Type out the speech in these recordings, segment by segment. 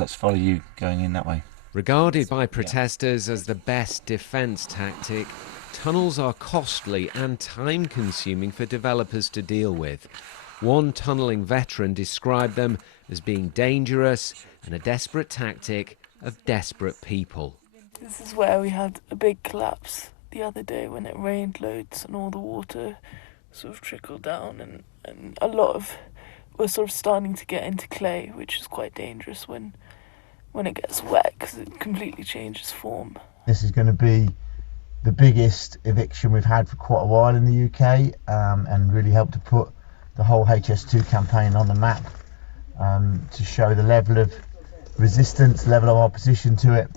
let's follow you going in that way. Regarded by protesters as the best defence tactic, tunnels are costly and time-consuming for developers to deal with. One tunnelling veteran described them as being dangerous and a desperate tactic of desperate people. This is where we had a big collapse the other day when it rained loads and all the water sort of trickled down, and a lot of we're sort of starting to get into clay, which is quite dangerous when it gets wet because it completely changes form. This is going to be the biggest eviction we've had for quite a while in the UK, and really help to put the whole HS2 campaign on the map, to show the level of resistance, level of opposition to it.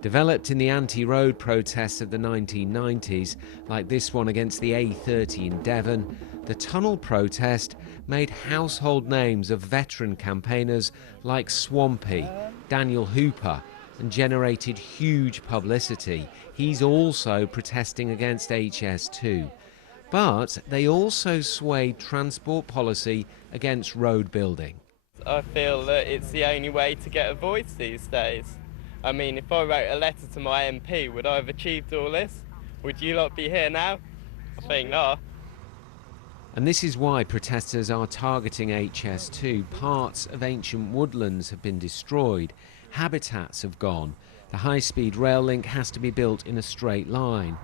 Developed in the anti-road protests of the 1990s, like this one against the A30 in Devon, the tunnel protest made household names of veteran campaigners like Swampy, Daniel Hooper, and generated huge publicity. He's also protesting against HS2. But they also swayed transport policy against road building. I feel that it's the only way to get a voice these days. I mean, if I wrote a letter to my MP, would I have achieved all this? Would you lot be here now? I think not. And this is why protesters are targeting HS2. Parts of ancient woodlands have been destroyed. Habitats have gone. The high-speed rail link has to be built in a straight line.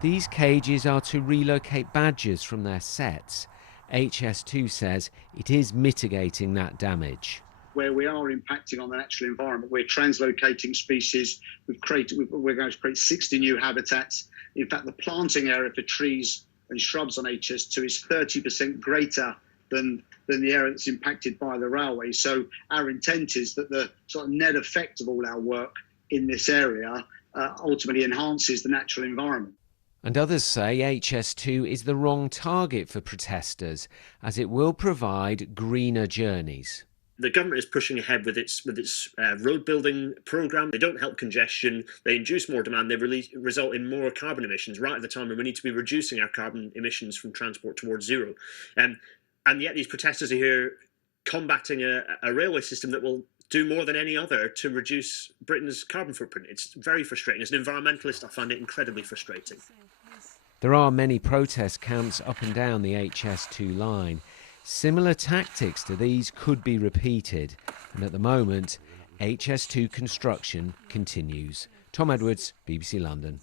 These cages are to relocate badgers from their sets. HS2 says it is mitigating that damage. Where we are impacting on the natural environment, we're translocating species. We're going to create 60 new habitats. In fact, the planting area for trees and shrubs on HS2 is 30% greater than the area that's impacted by the railway. So our intent is that the sort of net effect of all our work in this area ultimately enhances the natural environment. And others say HS2 is the wrong target for protesters, as it will provide greener journeys. The government is pushing ahead with its road building programme. They don't help congestion, they induce more demand, they result in more carbon emissions right at the time when we need to be reducing our carbon emissions from transport towards zero. And yet these protesters are here combating a railway system that will do more than any other to reduce Britain's carbon footprint. It's very frustrating. As an environmentalist, I find it incredibly frustrating. There are many protest camps up and down the HS2 line. Similar tactics to these could be repeated, and at the moment, HS2 construction continues. Tom Edwards, BBC London.